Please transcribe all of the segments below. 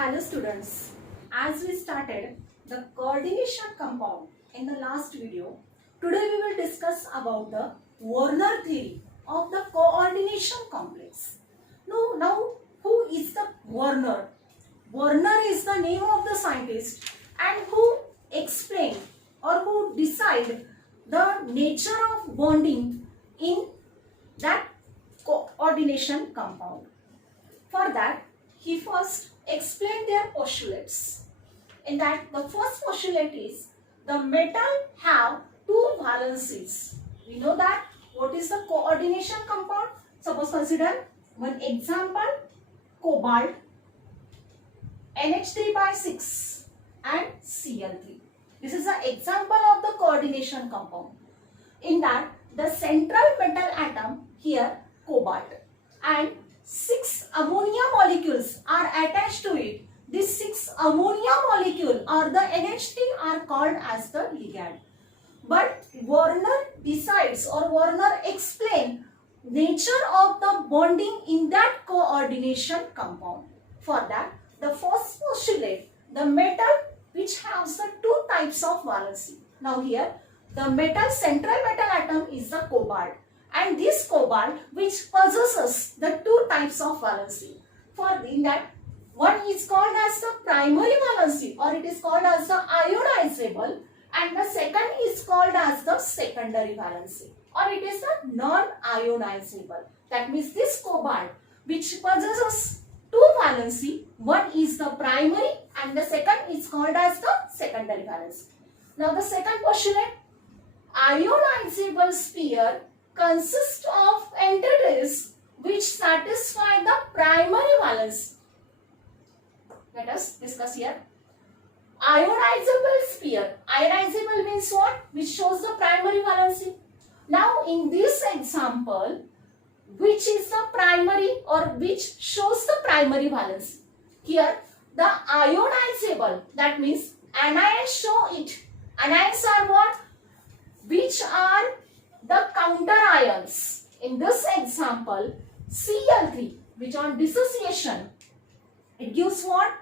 Hello students, as we started the coordination compound in the last video, today we will discuss about the Werner theory of the coordination complex. Now who is the Werner? Werner is the name of the scientist and who explained or who decided the nature of bonding in that coordination compound. For that, he first explained their postulates. In that, the first postulate is the metal have two valencies. We know that what is the coordination compound? Suppose consider one example, cobalt, NH3 by 6 and Cl3. This is an example of the coordination compound. In that, the central metal atom here cobalt and 6 ammonia molecules are attached to it. These 6 ammonia molecule or the NH3 are called as the ligand. But Werner decides or Werner explains nature of the bonding in that coordination compound. For that, the first postulate, the metal which has the two types of valency. Now here, the central metal atom is the cobalt. And this cobalt which possesses the two types of valency. For in that, one is called as the primary valency or it is called as the ionizable and the second is called as the secondary valency or it is the non-ionizable. That means this cobalt which possesses two valency, one is the primary and the second is called as the secondary valency. Now the second postulate, ionizable sphere consists of entities which satisfy the primary valence. Let us discuss here. Ionizable sphere. Ionizable means what? Which shows the primary valency. Now in this example, which is the primary or which shows the primary valency? Here the ionizable, that means anions show it. Anions are what? Which are the counter ions. In this example, Cl3, which on dissociation, it gives what?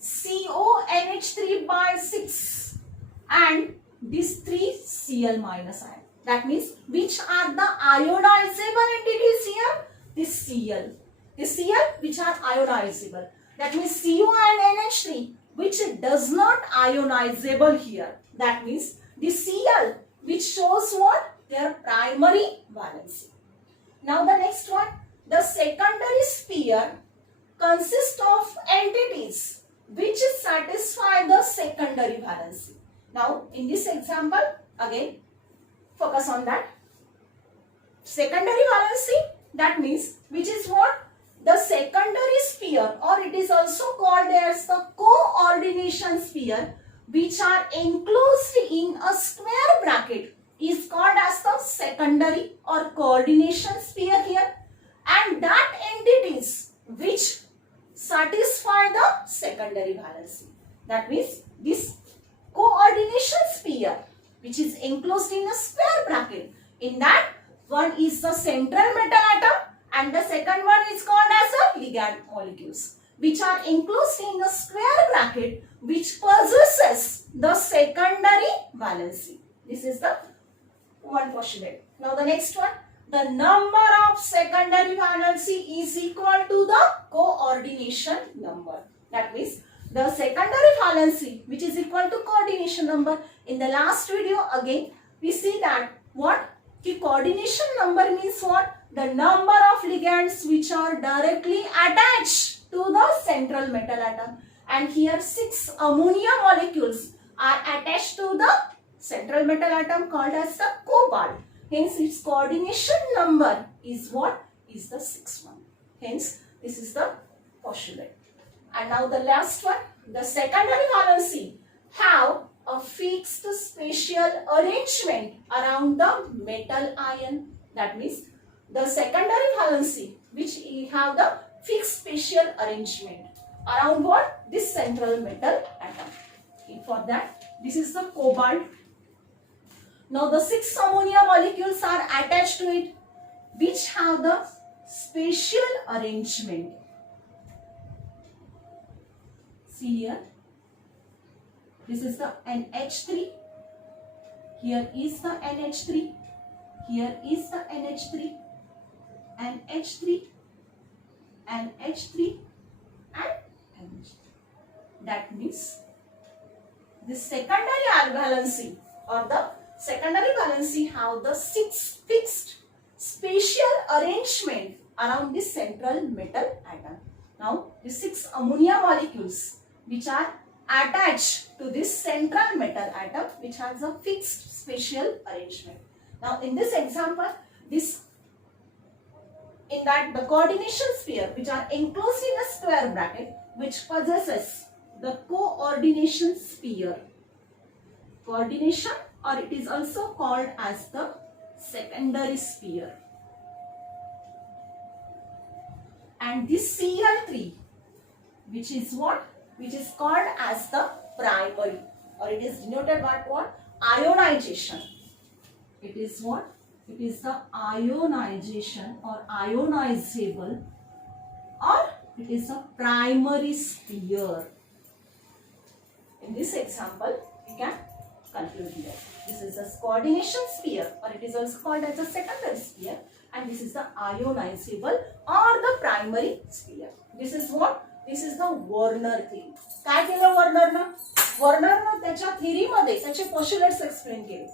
CONH3 by 6 and this 3 Cl minus ion. That means which are the ionizable entities here? This Cl. This Cl which are ionizable. That means CO and NH3 which does not ionizable here. That means this Cl which shows what? Their primary valency. Now the next one, the secondary sphere consists of entities which satisfy the secondary valency. Now in this example, again focus on that. Secondary valency, that means which is what? The secondary sphere or it is also called as the coordination sphere which are enclosed in a square bracket is called as the secondary or coordination sphere here and that entities which satisfy the secondary valency. That means this coordination sphere which is enclosed in a square bracket, in that one is the central metal atom and the second one is called as the ligand molecules which are enclosed in a square bracket which possesses the secondary valency. This is the one postulate. Now the next one, the number of secondary valency is equal to the coordination number. That means the secondary valency which is equal to coordination number. In the last video again we see that what? The coordination number means what? The number of ligands which are directly attached to the central metal atom and here 6 ammonia molecules are attached to the central metal atom called as the cobalt. Hence its coordination number is what? Is the 6th one. Hence this is the postulate. And now the last one, the secondary valency have a fixed spatial arrangement around the metal ion. That means the secondary valency which have the fixed spatial arrangement around what? This central metal atom. For that, this is the cobalt. Now the 6 ammonia molecules are attached to it which have the spatial arrangement. See here. This is the NH3. Here is the NH3. Here is the NH3. NH3. NH3 and NH3. That means the secondary valency or the secondary valency have the 6 fixed spatial arrangement around the central metal atom. Now the 6 ammonia molecules which are attached to this central metal atom which has a fixed spatial arrangement. Now in this example, in that the coordination sphere which are enclosed in a square bracket which possesses the coordination sphere. Coordination, or it is also called as the secondary sphere. And this Cl3 which is what? Which is called as the primary, or it is denoted by what? Ionization. It is what? It is the ionization or ionizable, or it is a primary sphere. In this example, we can conclude here. This is the coordination sphere, or it is also called as a secondary sphere, and this is the ionizable or the primary sphere. This is what? This is the Werner theory. काय केलं वर्नरनं? वर्नरनं त्याच्या थेरीमध्ये त्याचे postulates explain केले.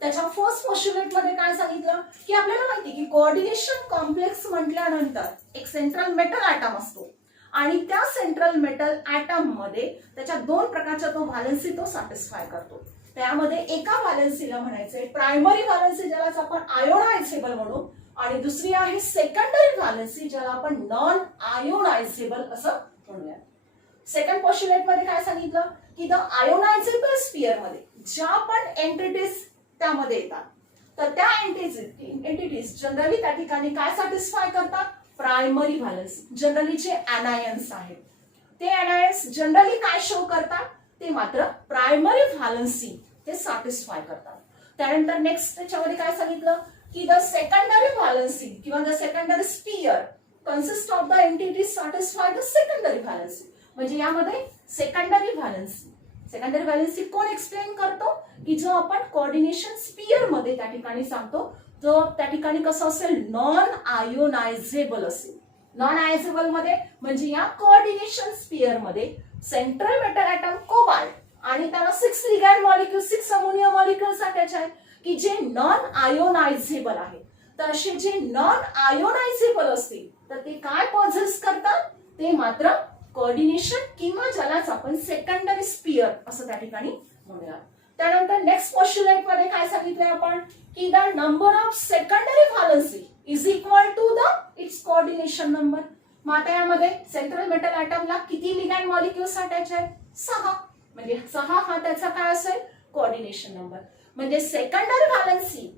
त्याच्या first postulate मध्ये काय सांगितलं की आपल्याला माहिती की कोऑर्डिनेशन कॉम्प्लेक्स म्हटल्यानंतर एक सेंट्रल मेटल ॲटम असतो आणि त्या सेंट्रल मेटल ॲटम मध्ये त्याच्या 2 प्रकारच्या तो व्हॅलेन्सी तो सॅटिस्फाय करतो. त्यामध्ये एका व्हॅलेन्सीला म्हणायचे प्रायमरी व्हॅलेन्सी ज्याला आपण आयोनायझेबल म्हणू, आणि दुसरी आहे सेकंडरी व्हॅलेन्सी ज्याला आपण नॉन आयोनायझेबल असं म्हणूया. सेकंड पोस्टुलेट मध्ये काय सांगितलं की द आयोनायझेबल स्फिअर मध्ये ज्या पण एंटिटीज त्यामध्ये येतात तर त्या एंटिटीज जनरली त्या ठिकाणी काय सॅटिस्फाय करतात? Primary valency. जनरली जे एनायन्स आहेत ते एनायन्स जनरली काय शो करतात? ते मात्र प्रायमरी व्हॅलेन्सी ते सॅटिस्फाय करतात. त्यानंतर नेक्स्ट त्याच्यामध्ये काय सांगितलं की द सेकंडरी व्हॅलेन्सी किंवा the secondary sphere consist of the entities satisfy the secondary valency. म्हणजे यामध्ये सेकंडरी व्हॅलेन्सी कोण एक्सप्लेन करतो की जो आपण कोऑर्डिनेशन स्फिअर मध्ये त्या ठिकाणी सांगतो जो त्या ठिकाणी कसं असेल? नॉन आयोनायझेबल असेल. नॉन आयोनायझेबल मध्ये म्हणजे या कोऑर्डिनेशन स्फिअर मध्ये सेंट्रल मेटल ॲटम कोबाल्ट आणि त्याला 6 ligand molecule 6 ammonia molecules attach आहेत की जे नॉन आयोनायझेबल आहेत. तर असे जे नॉन आयोनायझेबल असतील तर ते काय पॉझेस करतात? ते मात्र कोऑर्डिनेशन किंवा ज्यालाच आपण सेकंडरी स्फिअर असं त्या ठिकाणी म्हणूया. त्यानंतर नेक्स्ट पोस्टुलेट मध्ये काय सांगितलंय आपण की the number of secondary valency is equal to the its coordination number. मग आता यामध्ये सेंट्रल मेटल ॲटमला किती लिगॅंड मॉलिक्यूल्स अटॅच आहेत? 6. म्हणजे 6 हा त्याचा काय असेल? Coordination number. म्हणजे सेकंडरी व्हॅलेन्सी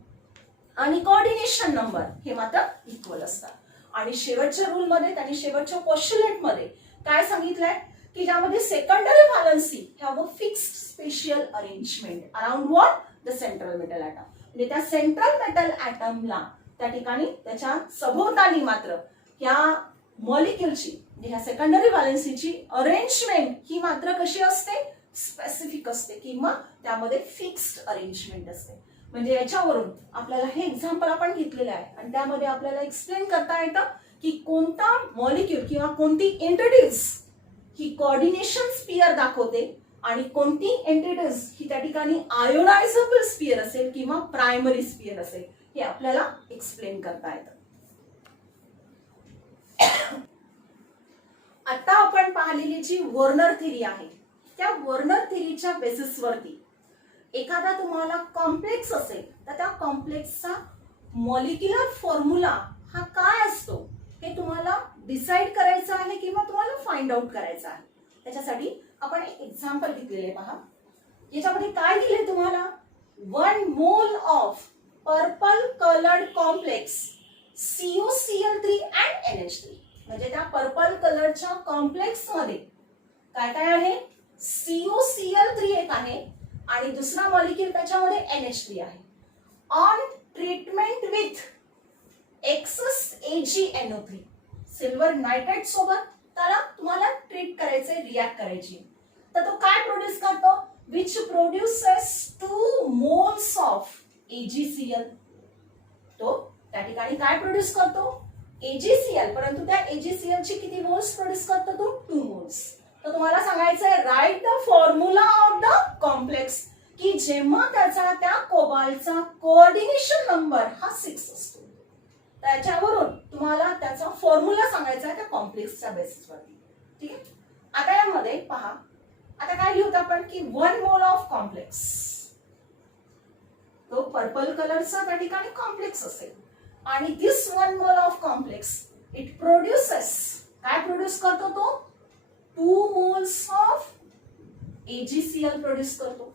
आणि कोऑर्डिनेशन नंबर हे मात्र इक्वल असतात. आणि शेवटच्या रूल मध्ये त्यांनी शेवटच्या पोस्टुलेट मध्ये काय सांगितलंय की ज्यामध्ये secondary valency have a fixed spatial arrangement around what? The central metal atom. म्हणजे त्या सेंट्रल मेटल ॲटमला त्या ठिकाणी त्याच्या सभोवताली मात्र या मॉलिक्यूलची म्हणजे ह्या सेकंडरी व्हॅलेन्सीची अरेंजमेंट ही मात्र कशी असते? स्पेसिफिक असते किंवा त्यामध्ये फिक्स्ड अरेंजमेंट असते. म्हणजे याच्यावरून आपल्याला हे एक्झाम्पल आपण घेतलेलं आहे आणि त्यामध्ये आपल्याला एक्सप्लेन करता येतं की कोणता मॉलिक्यूल किंवा कोणती एंटिटीज ही कोऑर्डिनेशन स्फिअर दाखवते आणि कोणती एंटिटीज ही त्या ठिकाणी आयोनायझेबल स्फिअर असेल किंवा प्रायमरी स्फिअर असेल हे आपल्याला एक्सप्लेन करता येतं. आता आपण पाहिलेली जी वर्नर थिअरी आहे त्या वर्नर थिअरीच्या बेसिसवरती एखादा तुम्हाला कॉम्प्लेक्स असेल तर त्या कॉम्प्लेक्सचा मॉलिक्युलर फॉर्म्युला हा काय असतो हे तुम्हाला डिसाइड करायचं आहे किंवा तुम्हाला फाइंड आउट करायचं आहे. त्याच्यासाठी आपण एक एक्झाम्पल घेतलेले पहा. याच्यामध्ये काय दिले तुम्हाला? 1 mole of purple coloured complex CuCl3 and NH3. म्हणजे त्या पर्पल कलरच्या कॉम्प्लेक्स मध्ये काय काय आहे? CuCl3 एक आहे आणि दुसरा मॉलिक्यूल त्याच्यामध्ये NH3 आहे. On treatment with access AgNO3 silver nitrate सोबत त्याला तुम्हाला ट्रीट करायचे, रिॲक्ट करायची. तर तो काय प्रोड्यूस करतो? Which produces 2 moles of AgCl. तो त्या ठिकाणी काय प्रोड्यूस करतो? AgCl. परंतु त्या AgCl ची किती मोल्स प्रोड्यूस करतो तो? 2 मोल्स. तर तुम्हाला सांगायचं आहे write the formula of the complex, की जेव्हा त्याचा त्या कोबाल्टचा कोऑर्डिनेशन नंबर हा 6 असतो, त्याच्यावरून तुम्हाला त्याचा फॉर्म्युला सांगायचा आहे त्या कॉम्प्लेक्सच्या बेसिसवरती. ठीक आहे. आता यामध्ये पहा, आता काय लिहूत आपण की 1 मोल ऑफ कॉम्प्लेक्स, तो पर्पल कलरचा त्या ठिकाणी कॉम्प्लेक्स असेल आणि दिस 1 mole of complex it produces, काय प्रोड्यूस करतो तो? 2 मोल्स ऑफ AgCl प्रोड्यूस करतो.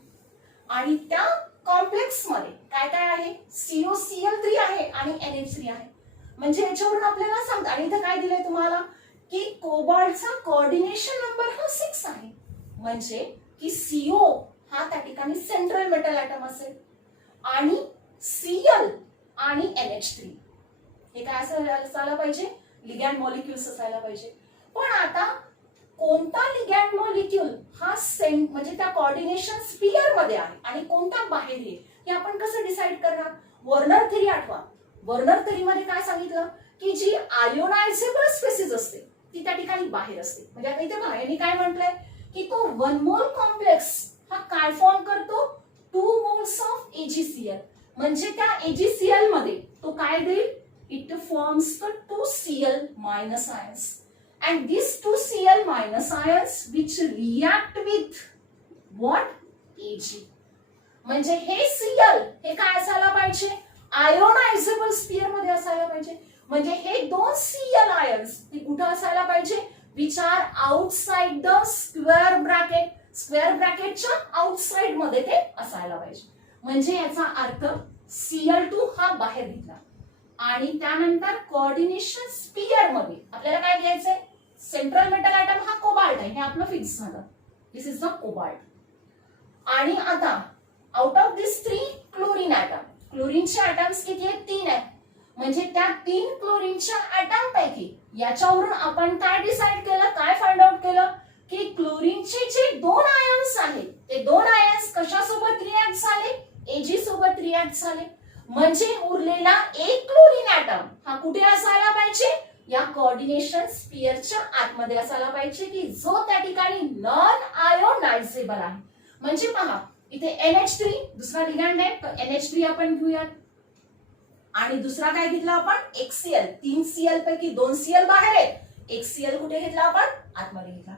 आणि त्या कॉम्प्लेक्स मध्ये काय काय आहे? COCl3 आहे आणि NH3 आहे. म्हणजे याच्यावरून आपल्याला सांगतात, आणि इथं काय दिलंय तुम्हाला की कोबाल्टचा कोऑर्डिनेशन नंबर हा 6 आहे, म्हणजे की CO हा त्या ठिकाणी सेंट्रल मेटल ॲटम असेल आणि Cl आणि NH3 हे काय असायला पाहिजे? लिगॅंड मॉलिक्युल्स असायला पाहिजे. पण आता कोणता लिगॅंड मॉलिक्यूल हा म्हणजे त्या कोऑर्डिनेशन स्फियर मध्ये आहे आणि कोणता बाहेर आहे हे आपण कसं डिसाइड करणार? वर्नर थेरी आठवा. वर्नर थेरी मध्ये काय सांगितलं की जी आयोनायझेबल स्पेसिस असते ती त्या ठिकाणी बाहेर असते. म्हणजे आता इथे पहा, यांनी काय म्हटलंय की तो 1 मोल कॉम्प्लेक्स हा काय फॉर्म करतो? 2 मोल्स ऑफ AgCl. म्हणजे त्या AgCl मध्ये तो काय देईल? It forms the 2 Cl minus ions. And these 2 Cl minus ions which react with what? Ag. म्हणजे हे Cl हे काय असायला पाहिजे? आयोनायझेबल स्फियर मध्ये असायला पाहिजे. म्हणजे हे 2 Cl आयन्स ते कुठे असायला पाहिजे? which are outside the square bracket. Square ब्रॅकेटच्या आउटसाइड मध्ये ते असायला पाहिजे. म्हणजे याचा अर्थ Cl2 हा बाहेर निघाला आणि त्यानंतर कोऑर्डिनेशन स्फियर मध्ये आपल्याला काय घ्यायचंय? सेंट्रल मेटल ॲटम हा कोबाल्ट आहे, हे आपलं फिक्स झालं. This is the cobalt. आणि आता out of this 3 chlorine atom, क्लोरीनचे ॲटम्स किती आहेत? 3 आहेत. म्हणजे त्या 3 क्लोरीनच्या ॲटम पैकी याच्यावरून आपण काय डिसाइड केलं, काय फाइंड आउट केलं की क्लोरीनचे जे 2 आयन्स आहेत ते 2 आयन्स कशासोबत रिॲक्ट झाले? Ag सोबत रिॲक्ट झाले. म्हणजे उरलेला एक क्लोरीन ॲटम हा कुठे असायला पाहिजे? या कोऑर्डिनेशन स्फियरच्या आतमध्ये असायला पाहिजे, की जो त्या ठिकाणी नॉन आयोनायझेबल आहे. म्हणजे पहा इथे NH3 दुसरा लिगॅंड आहे, तर NH3 आपण घेऊयात. आणि दुसरा काय घेतला आपण? एक Cl. 3 Cl पैकी 2 Cl बाहेर आहेत, एक Cl कुठे घेतला आपण? आतमध्ये घेतला.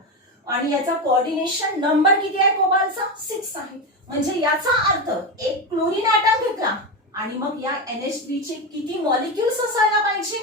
आणि याचा कोऑर्डिनेशन नंबर किती आहे कोबाल्टचा? 6 आहे. म्हणजे याचा अर्थ एक क्लोरीन ॲटम घेतला आणि मग या NH3 चे किती मॉलिक्युल्स असायला पाहिजे?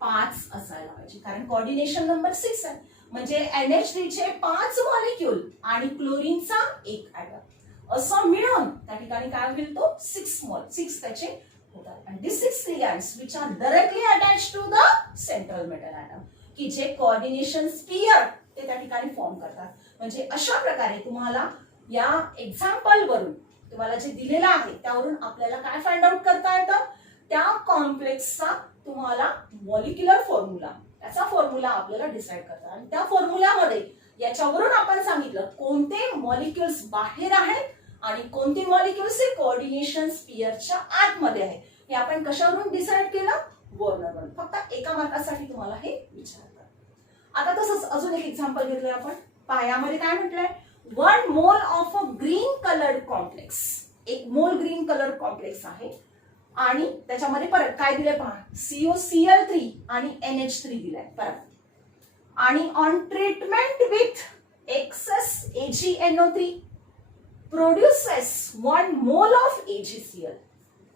5 असायला पाहिजे, कारण कोऑर्डिनेशन नंबर 6 आहे. म्हणजे NH3 चे 5 मॉलिक्युल आणि क्लोरीनचा एक ॲटम असं मिळून त्या ठिकाणी काय होईल? तो 6 त्याचे होतात. आणि this 6 ligands which are directly attached to the central metal atom, की जे कोऑर्डिनेशन स्फियर ते त्या ठिकाणी फॉर्म करतात. म्हणजे अशा प्रकारे तुम्हाला या एक्झाम्पल वरून तुम्हाला जे दिलेलं आहे त्यावरून आपल्याला काय फाइंड आउट करता येतं? त्या कॉम्प्लेक्सचा तुम्हाला मॉलिक्युलर फॉर्म्युला, त्याचा फॉर्म्युला आपल्याला डिसाइड करतात. आणि त्या फॉर्म्युल्यामध्ये याच्यावरून आपण सांगितलं कोणते मॉलिक्युल्स बाहेर आहेत आणि कोणते मॉलिक्युल्स हे कोऑर्डिनेशन स्फियरच्या आतमध्ये आहे. हे आपण कशावरून डिसाइड केलं? वर्नरवरून. फक्त एका मार्कासाठी तुम्हाला हे विचारतात. आता तसंच अजून एक एक्झाम्पल घेतलंय आपण. पहा यामध्ये काय म्हटलंय? 1 mole of a green coloured complex. एक मोल ग्रीन कलर कॉम्प्लेक्स आहे आणि त्याच्यामध्ये परत काय दिलंय पहा? COCl3 आणि NH3 दिलाय परत. आणि on treatment with access AgNO3 produces 1 mole of AgCl.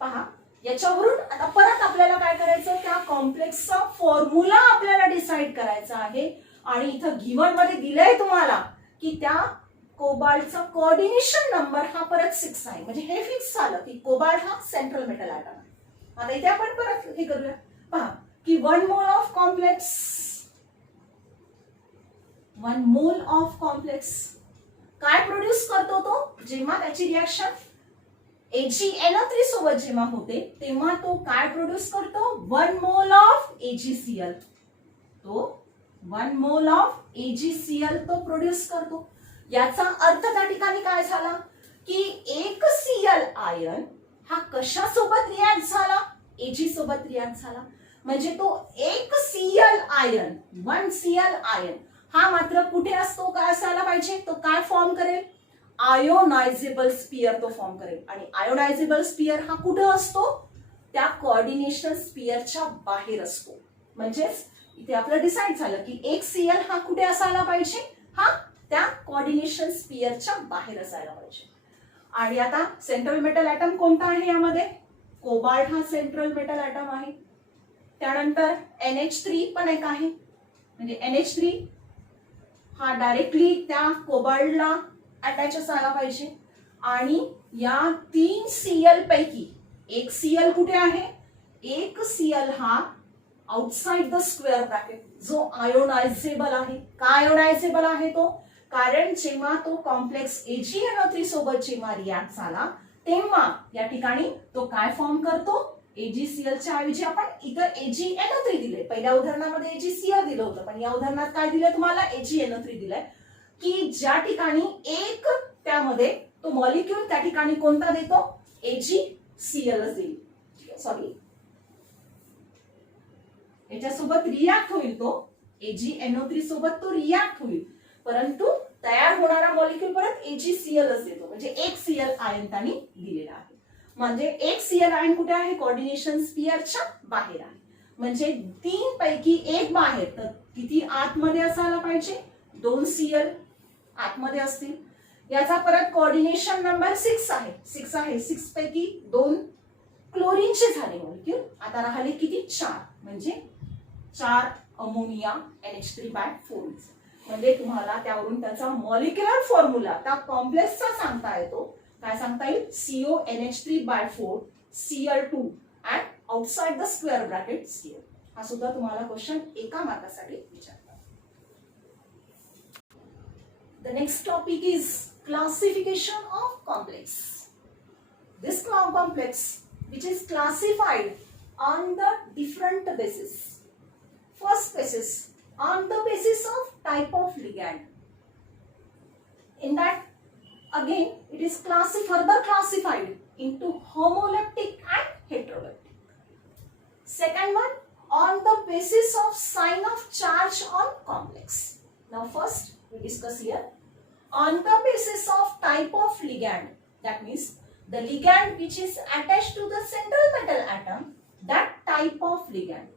पहा याच्यावरून आता परत आपल्याला काय करायचं? त्या कॉम्प्लेक्सचा फॉर्म्युला आपल्याला डिसाइड करायचा आहे. आणि इथं गिवन मध्ये दिलंय तुम्हाला की त्या कोबाल्टचा कोऑर्डिनेशन नंबर हा परत 6 आहे. म्हणजे हे फिक्स झालं की कोबाल्ट हा सेंट्रल मेटल ॲटम आहे. आता इथे आपण परत हे करूया. पहा की 1 mole of complex, 1 mole of complex काय प्रोड्यूस करतो तो? जेव्हा त्याची रिॲक्शन AgNO3 सोबत जेव्हा होते तेव्हा तो काय प्रोड्यूस करतो? 1 मोल ऑफ AgCl. तो 1 मोल ऑफ AgCl तो प्रोड्यूस करतो. याचा अर्थ त्या ठिकाणी काय झाला की एक Cl आयन हा कशासोबत रिॲक्ट झाला, Ag सोबत रिॲक्ट झाला. म्हणजे तो एक Cl आयन 1 Cl आयन हा मात्र कुठे असतो, काय असायला पाहिजे, तो काय फॉर्म करेल, आयोनायझेबल स्पियर तो फॉर्म करेल. आणि आयोनायझेबल स्पियर हा कुठे असतो, त्या कोऑर्डिनेशन स्पियरच्या बाहेर असतो. म्हणजेच इथे आपलं डिसाइड झालं की एक Cl हा कुठे असायला पाहिजे, हा त्या कोऑर्डिनेशन स्पियरच्या बाहेर असायला पाहिजे. आणि आता सेंट्रल मेटल ॲटम कोणता आहे यामध्ये, कोबाल्ट हा सेंट्रल मेटल ॲटम आहे. त्यानंतर NH3 पण एक आहे, म्हणजे NH3 हा डायरेक्टली त्या कोबाल्टला अटॅच असायला पाहिजे. आणि या 3 Cl पैकी एक Cl कुठे आहे, एक Cl हा आउटसाइड द स्क्वेअर ब्रॅकेट जो आयोनायझेबल आहे. का आयोनायझेबल आहे तो, कारण जेव्हा तो कॉम्प्लेक्स AgNO3 सोबत जेव्हा रिॲक्ट झाला तेव्हा या ठिकाणी तो काय फॉर्म करतो, AgCl च्या ऐवजी आपण इथं AgNO3 दिले. पहिल्या उदाहरणामध्ये AgCl दिलं होतं, पण या उदाहरणात काय दिलंय तुम्हाला, AgNO3 दिलंय. की ज्या ठिकाणी एक त्यामध्ये तो मॉलिक्यूल त्या ठिकाणी कोणता देतो, AgCl देईल. सॉरी, याच्यासोबत रिॲक्ट होईल, तो AgNO3 सोबत तो रिॲक्ट होईल, परंतु तयार होणारा मॉलिक्यूल परत AgCl देतो. म्हणजे एक Cl आयन त्यांनी दिलेला आहे. म्हणजे एक Cl आयन कुठे आहे, कोऑर्डिनेशन स्पियरच्या बाहेर आहे. म्हणजे 3 पैकी एक बाहेर, तर किती आतमध्ये असायला पाहिजे, 2 Cl आतमध्ये असतील. याचा परत कोऑर्डिनेशन नंबर 6 आहे. 6 पैकी 2 क्लोरीनचे झाले मॉलिक्यूल. आता राहिले किती, 4, म्हणजे 4 अमोनिया NH3/4. म्हणजे तुम्हाला त्यावरून त्याचा मॉलिक्युलर फॉर्म्युला त्या कॉम्प्लेक्सचा सांगता येतो. काय सांगता येईल, CONH3/4 Cl2 and outside the square bracket Cl. हा सुद्धा तुम्हाला क्वेश्चन एका मार्कासाठी विचारतात. The next topic is classification of complex. This complex which is classified on the different basis. First basis, on the basis of type of ligand. In that again it is further classified into homoleptic and heteroleptic. Second one, on the basis of sign of charge on complex. Now first we discuss here on the basis of type of ligand, that means the ligand which is attached to the central metal atom, that type of ligand.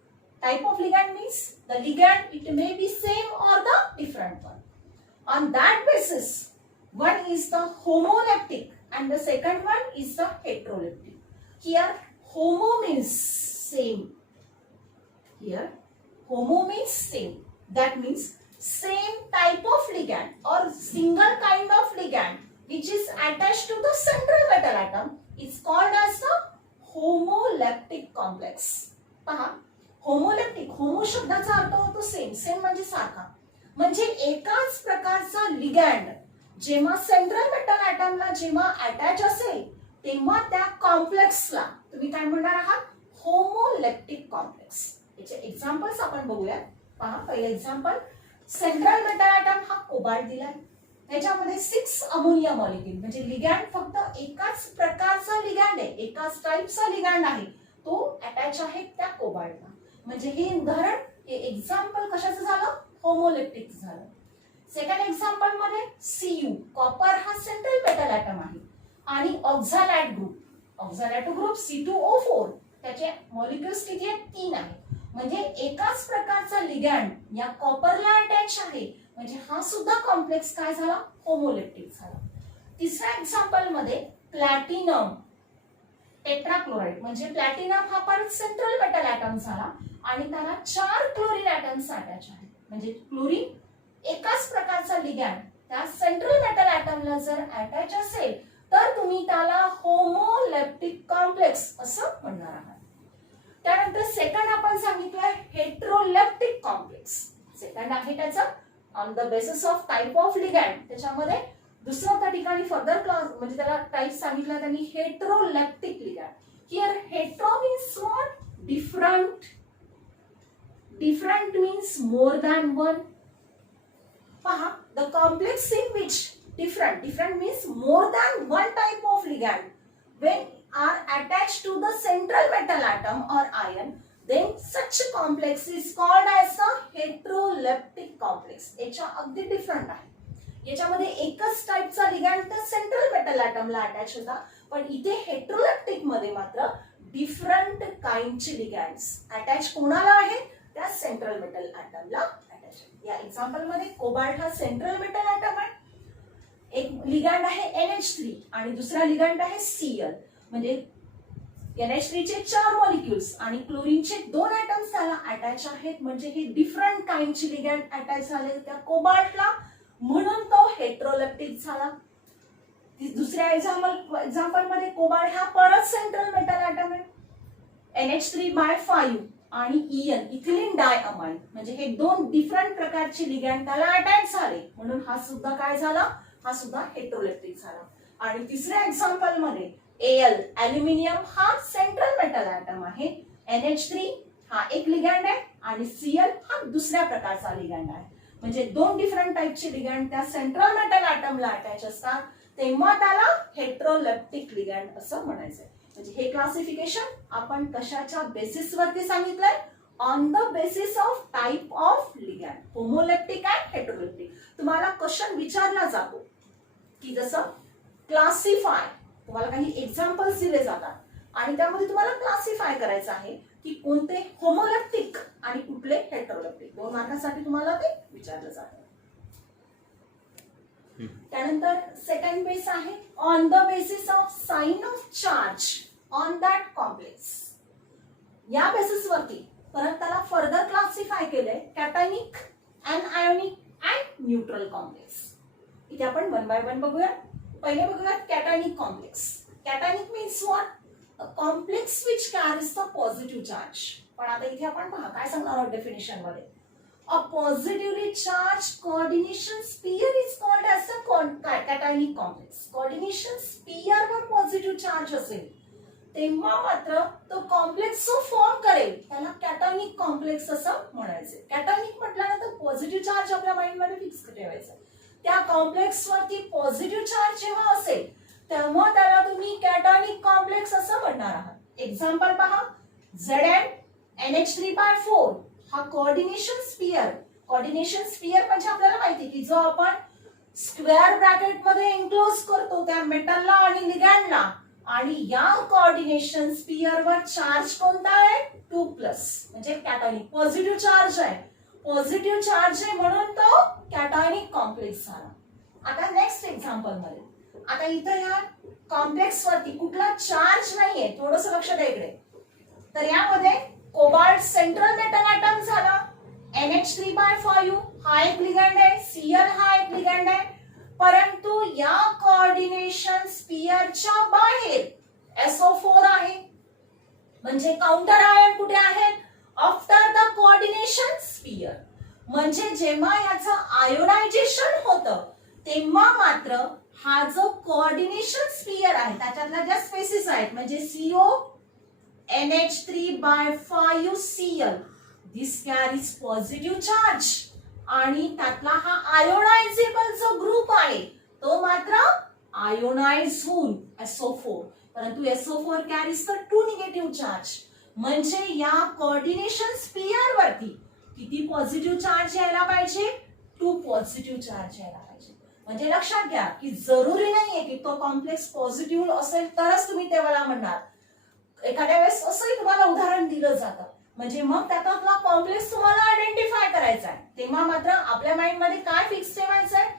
Type of ligand means the ligand, it may be same or the different one. On that basis, one is the homoleptic and the second one is the heteroleptic. Here homo means same. Here homo means same. That means same type of ligand or single kind of ligand which is attached to the central metal atom is called as the homoleptic complex. पहा, homoleptic, homo शब्दाचा अर्थ होतो same. Same म्हणजे सारखा. म्हणजे एकाच प्रकारचा ligand जेव्हा सेंट्रल मेटल ॲटमला जेव्हा अटॅच असेल तेव्हा त्या कॉम्प्लेक्सला तुम्ही काय म्हणणार आहात, होमोलेप्टिक कॉम्प्लेक्स. याचे एक्झाम्पल्स आपण बघूया. पहा, पहिलं एक्झाम्पल, सेंट्रल मेटल ॲटम हा कोबाल्ट दिलाय. त्याच्यामध्ये 6 अमोनिया मॉलिक्यूल, म्हणजे लिगँड फक्त एकाच प्रकारचा लिगँड आहे, एकाच टाइपचा लिगँड आहे, तो अटॅच आहे त्या कोबाल्टला. म्हणजे हे उदाहरण, हे एक्झाम्पल कशाचं झालं, होमोलेप्टिक झालं. सेकंड एक्झाम्पल मध्ये Cu, कॉपर हा सेंट्रल मेटल ॲटम आहे आणि ऑक्झालॅट ग्रुप C2O4, त्याचे मॉलिक्युल्स किती आहेत, 3 आहेत. म्हणजे एकाच प्रकारचा लिगँड या कॉपरला अटॅच आहे, म्हणजे हा सुद्धा कॉम्प्लेक्स काय झाला, होमोलेप्टिक झाला. तिसऱ्या एक्झाम्पल मध्ये प्लॅटिनम टेट्राक्लोराइड, म्हणजे प्लॅटिनम हा परत सेंट्रल मेटल ॲटम झाला आणि त्याला 4 क्लोरीन ॲटम्स अटॅच आहेत. म्हणजे क्लोरीन एकाच प्रकारचा लिगँड त्या सेंट्रल मेटल ॲटमला जर अटॅच असेल तर तुम्ही त्याला होमोलेप्टिक कॉम्प्लेक्स असं म्हणणार आहात. त्यानंतर सेकंड आपण सांगितलंय हेटेरोलेप्टिक कॉम्प्लेक्स. सेकंड आहे त्याचा on the basis of type of ligand. त्याच्यामध्ये दुसरा त्या ठिकाणी फर्दर क्लास म्हणजे त्याला टाइप सांगितला त्यांनी heteroleptic ligand. Here hetero means what, different. different means more than one. पहा, the complex in which different means more than one type of ligand when are attached to the central metal atom or ion, then such a complex is called as a heteroleptic complex. याच्या अगदी different आहे. याच्यामध्ये एकच टाइपचा लिगॅन्ड त्या central metal ॲटमला attach होता, पण इथे heteroleptic मध्ये मात्र डिफरंट काइंडचे लिगॅन्ड्स अटॅच कोणाला आहे, त्या सेंट्रल मेटल ॲटमला अटॅच. या एक्झाम्पल मध्ये कोबाल्ट हा सेंट्रल मेटल ॲटम आहे, एक लिगॅन्ड आहे NH3 आणि दुसरा लिगॅन्ड आहे Cl. म्हणजे NH3 चे 4 मॉलिक्युल्स आणि क्लोरीनचे 2 ॲटम्स त्याला अटॅच आहेत. म्हणजे हे डिफरंट काइंडचे लिगॅन्ड अटॅच झाले त्या कोबाल्टला, म्हणून तो हेटेरोलेप्टिक झाला. दुसऱ्या एक्झाम्पल मध्ये कोबाल्ट हा परत सेंट्रल मेटल ॲटम आहे, NH3/5 आणि EN इथिलीन डायअमाइन. म्हणजे हे 2 डिफरंट प्रकारचे लिगॅन्ड त्याला अटॅच झाले, म्हणून हा सुद्धा काय झाला, हा सुद्धा हेटेरोलेप्टिक झाला. आणि तिसऱ्या एक्झाम्पल मध्ये Al अॅल्युमिनियम हा सेंट्रल मेटल ॲटम आहे, NH3 हा एक लिगॅन्ड आहे आणि Cl हा दुसऱ्या प्रकारचा लिगॅन्ड आहे. म्हणजे 2 डिफरंट टाइपचे लिगॅन्ड त्या सेंट्रल मेटल ॲटमला अटॅच असतात, तेव्हा त्याला हेटेरोलेप्टिक लिगॅन्ड असं म्हणायचंय. म्हणजे हे क्लासिफिकेशन आपण कशाच्या बेसिस वरती सांगितलंय, on the basis of type of ligand, homoleptic and heteroleptic. तुम्हाला क्वेश्चन विचारला जातो की जसं क्लासिफाय, तुम्हाला काही एक्झाम्पल्स दिले जातात आणि त्यामध्ये तुम्हाला क्लासिफाय करायचं आहे की कोणते होमोलेप्टिक आणि कुठले हेटेरोलेप्टिक. 2 मार्कासाठी तुम्हाला ते विचारलं जातं. त्यानंतर सेकंड बेस आहे on the basis of sign of charge on that complex. या बेसिस वरती परत त्याला फर्दर क्लासिफाय केलंय cationic, anionic and neutral complex. इथे आपण 1 बाय 1 बघूया. पहिले बघूया cationic complex. Cationic means what, a complex which carries the positive charge. पण आता इथे आपण पहा काय सांगणार आहोत डेफिनेशन मध्ये. A positively charged coordination sphere is called as a cationic complex. Coordination sphere वर पॉझिटिव्ह चार्ज असेल तेव्हा मात्र तो कॉम्प्लेक्स जो फॉर्म करेल त्याला कॅटायनिक कॉम्प्लेक्स असं म्हणायचं. कॅटायनिक म्हटल्यानंतर पॉझिटिव्ह चार्ज आपल्या माइंड मध्ये फिक्स ठेवायचा. त्या कॉम्प्लेक्स वरती पॉझिटिव्ह चार्ज जेव्हा असेल तेव्हा त्याला तुम्ही कॅटायनिक कॉम्प्लेक्स असं म्हणणार आहात. एक्झाम्पल पहा, ZnNH3/4 हा कोऑर्डिनेशन स्फियर. कोऑर्डिनेशन स्फियर म्हणजे आपल्याला माहिती की जो आपण स्क्वेअर ब्रॅकेट मध्ये एन्क्लोज करतो त्या मेटलला आणि लिगॅन्डला, आणि या कोऑर्डिनेशन स्फियर वर चार्ज कोणता आहे, 2+, म्हणजे कॅटायनिक पॉझिटिव्ह चार्ज आहे. पॉझिटिव्ह चार्ज आहे म्हणून तो कॅटायनिक कॉम्प्लेक्स झाला. आता नेक्स्ट एक्झाम्पल मध्ये, आता इथं या कॉम्प्लेक्स वरती कुठला चार्ज नाहीये, थोडंसं लक्ष द्या इकडे. तर यामध्ये कोबाल्ट सेंट्रल मेटल ॲटम झाला, NH3/5 हा एक लिगॅन्ड आहे, Cl हा एक लिगॅन्ड आहे. परंतु या कोऑर्डिनेशन स्फियरच्या बाहेर SO4 आहे. म्हणजे काउंटर आयन कुठे आहेत, आफ्टर द कोऑर्डिनेशन स्फियर. म्हणजे जेव्हा याचं आयोनायझेशन होतं तेव्हा मात्र हा जो कोऑर्डिनेशन स्फियर आहे त्याच्यातल्या ज्या स्पेसिस आहेत म्हणजे CO NH3/5 Cl, this carries positive charge आणि त्यातला हा आयोनायझेबल जो ग्रुप आहे तो मात्र आयोनाइज होऊन SO4, परंतु SO4 carries the 2 negative charge. म्हणजे या कोऑर्डिनेशन स्फियर वरती किती पॉझिटिव्ह चार्ज यायला पाहिजे, 2 पॉझिटिव्ह चार्ज यायला पाहिजे. म्हणजे लक्षात घ्या की जरुरी नाहीये की तो कॉम्प्लेक्स पॉझिटिव्ह असेल तरच तुम्ही त्याला म्हणणार. एखाद्या वेळेस असंही तुम्हाला उदाहरण दिलं जातं, म्हणजे मग त्यातला कॉम्प्लेक्स तुम्हाला आयडेंटिफाय करायचा आहे तेव्हा मात्र आपल्या माइंड मध्ये काय फिक्स ठेवायचं आहे,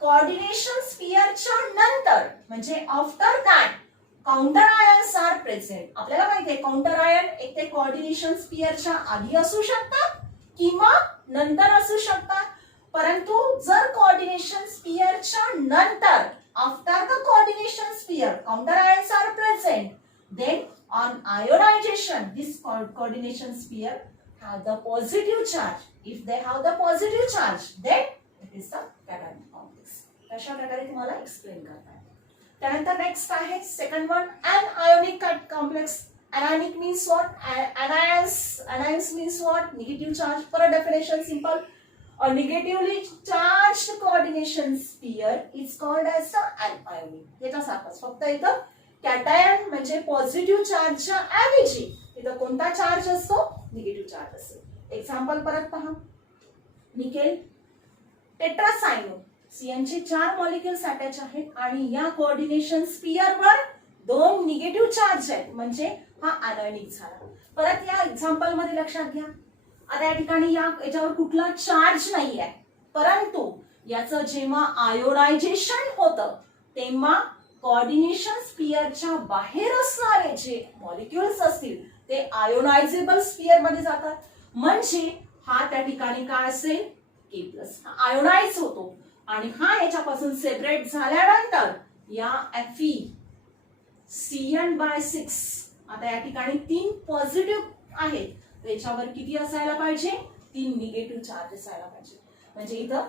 कोऑर्डिनेशन स्फियरच्या नंतर म्हणजे after that counter ions are present. आपल्याला माहिती आहे काउंटर आयन एक ते कोऑर्डिनेशन स्फियरच्या आधी असू शकतात किंवा नंतर असू शकतात. परंतु जर कोऑर्डिनेशन स्फियरच्या नंतर after the coordination sphere counter ions are present, then on ionization this coordination sphere have the positive charge. If they have the positive charge then it is the cationic complex. अशा प्रकारे तुम्हाला explain करता येईल. त्यानंतर next आहे second one, anionic complex. Anionic means what? Anions means what? Negative charge. For a definition, simple. A negatively charged coordination sphere is called as the anionic. याच्यासारखंच फक्त इथं cation म्हणजे पॉझिटिव्ह चार्जच्या ऐवजी इथं कोणता चार्ज असतो? निगेटिव्ह चार्ज असतो. Example परत पहा. निकेल टेट्रासायनो सीएनचे 4 मॉलिक्युल्स अटॅच आहेत आणि या कोऑर्डिनेशन स्फिअरवर 2 निगेटिव्ह चार्ज आहेत म्हणजे हा ॲनायनिक झाला. परत या एक्झाम्पल मध्ये लक्षात घ्या, आता या ठिकाणी याच्यावर कुठला चार्ज नाही आहे, परंतु याचं जेव्हा आयोडायझेशन होतं तेव्हा कोऑर्डिनेशन स्फिअरच्या बाहेर असणारे जे मॉलिक्युल्स असतील ते आयोनायझेबल स्फिअर मध्ये जातात. म्हणजे हा त्या ठिकाणी काय असेल? के प्लस. आयोनाइज होतो आणि हा याच्यापासून सेपरेट झाल्यानंतर या Fe Cn/6 आता या ठिकाणी 3 पॉझिटिव्ह आहेत, त्याच्यावर किती असायला पाहिजे? 3 निगेटिव्ह चार्ज असायला पाहिजे. म्हणजे इथं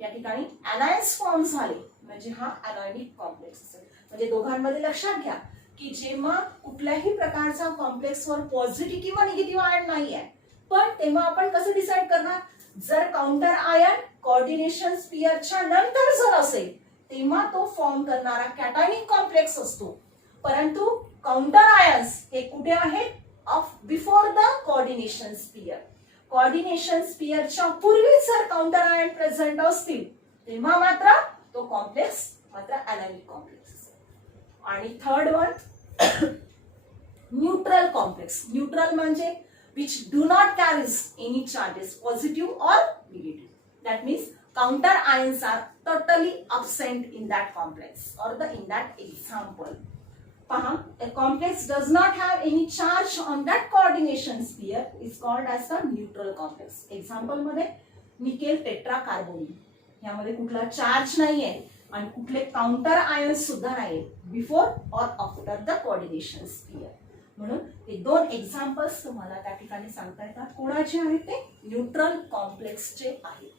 या ठिकाणी ॲनायन्स फॉर्म झाले म्हणजे हा ॲनायनिक कॉम्प्लेक्स असेल. म्हणजे दोघांमध्ये लक्षात घ्या की जेव्हा कुठल्याही प्रकारचा कॉम्प्लेक्सवर पॉझिटिव्ह किंवा निगेटिव्ह आयन नाही आहे, पण तेव्हा आपण कसं डिसाइड करणार? जर काउंटर आयन कोऑर्डिनेशन स्फिअरच्या नंतर जर असेल तेव्हा तो फॉर्म करणारा कॅटायनिक कॉम्प्लेक्स असतो, परंतु काउंटर आयन्स हे कुठे आहेत? Of before the coordination sphere. Coordination स्फिअरच्या पूर्वी जर काउंटर आयन प्रेझेंट असतील तेव्हा मात्र तो कॉम्प्लेक्स मात्र ॲनायनिक कॉम्प्लेक्स असेल. आणि third one neutral complex. Neutral म्हणजे which do not carries any charges positive or negative. That means counter ions are totally absent in that complex or in that example. Paham, a complex does not have any charge on that coordination sphere is called as the neutral complex. Example मध्ये nickel टेट्राकार्बोनिल, यामध्ये कुठला charge नाहीये आणि कुठले counter ions सुद्धा नाहीये before और after the coordination sphere. म्हणून हे 2 एक्झाम्पल्स तुम्हाला त्या ठिकाणी सांगता येतात. कोणाचे आहेत ते? न्यूट्रल कॉम्प्लेक्सचे आहेत.